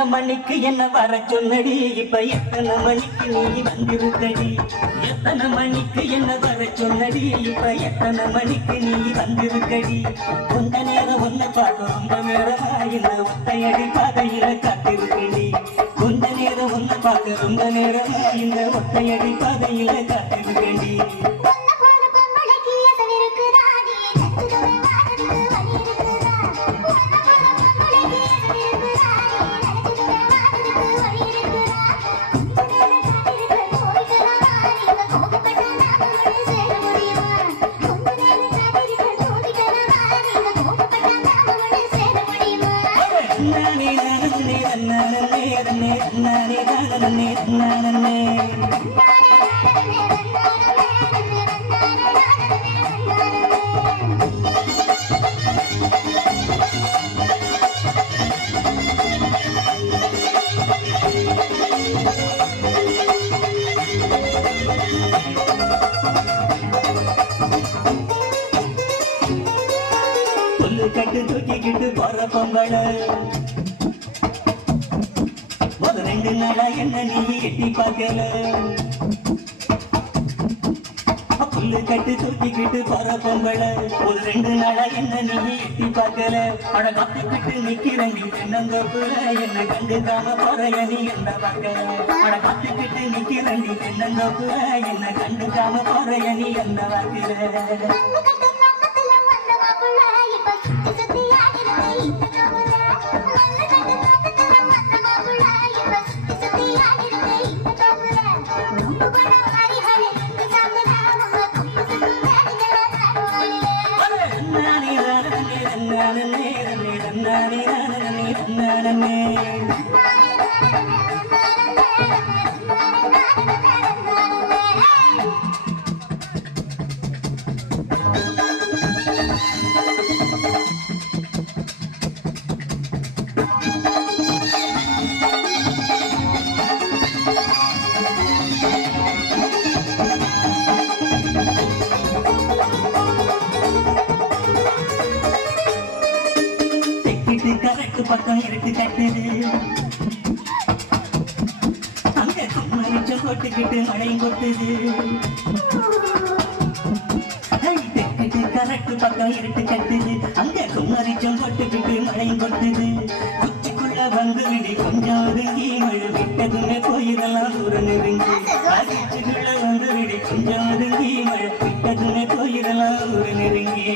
எத்தனை மணிக்கு என்ன வர சொன்னடி இப்ப எத்தனை மணிக்கு நீ வந்திருக்கடி எத்தனை மணிக்கு என்ன வர சொன்னடி இப்ப எத்தனை மணிக்கு நீ வந்திருக்கடி கொஞ்ச நேரம் ஒன்ன பார்க்க ரொம்ப நேரமா இந்த ஒத்தையடி பாதையில காத்திருக்கடி கொஞ்ச நேரம் ஒன்ன பார்க்க ரொம்ப நேரமா இந்த ஒத்தையடி பாதையில காத்திருக்கடி கட்டு தூக்கிக்கிட்டு போற பொங்கல ஒரு 2 நாளா என்ன நீ எட்டி பார்க்கல புல்லு கட்டு தூக்கிக்கிட்டு போற பொங்கல ஒரு 2 நாளா என்ன நீ எட்டி பார்க்கல அட கத்திக்கிட்டு நிக்கிறண்டி என்னங்கப்புல என்ன கண்டுக்காம போறைய நீ என்ன பார்க்கல அட கத்திக்கிட்டு நிக்கிறண்டி என்னங்கப்புல என்ன கண்டுக்காம போறைய நீ என்ன பார்க்கல கரெக்ட் பக்கம் இருக்கு கட்டுது அங்க கும்மரிச்சம் கொட்டுக்கிட்டு மழையும் கொட்டுது கரெக்ட் பக்கம் இருட்டு கட்டுது அங்க கும்மரிச்சம் கொட்டுக்கிட்டு மழையும் கொட்டுது குச்சிக்குள்ள வந்து விடி கொஞ்சம் ஒதுங்கி மழை விட்டதுமே போயிடலாம் தூரம் நெருங்கி குச்சிக்குள்ள வந்து விடி கொஞ்சம் ஒதுங்கி மழை விட்டதுமே போயிடலாம் தூரம் நெருங்கி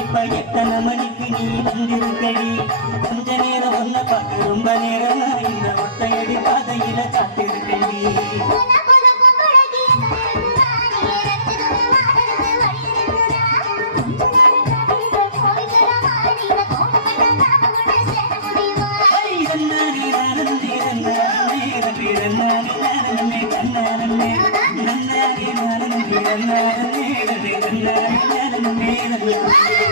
இப்ப எத்தனை மணிக்கு நீ வந்திருக்கடி கொஞ்ச நேரம் ஒன்ன பார்த்து ரொம்ப நேரமா இந்த ஒத்தையடி பாதையில காத்திருக்கடி நன்னாரி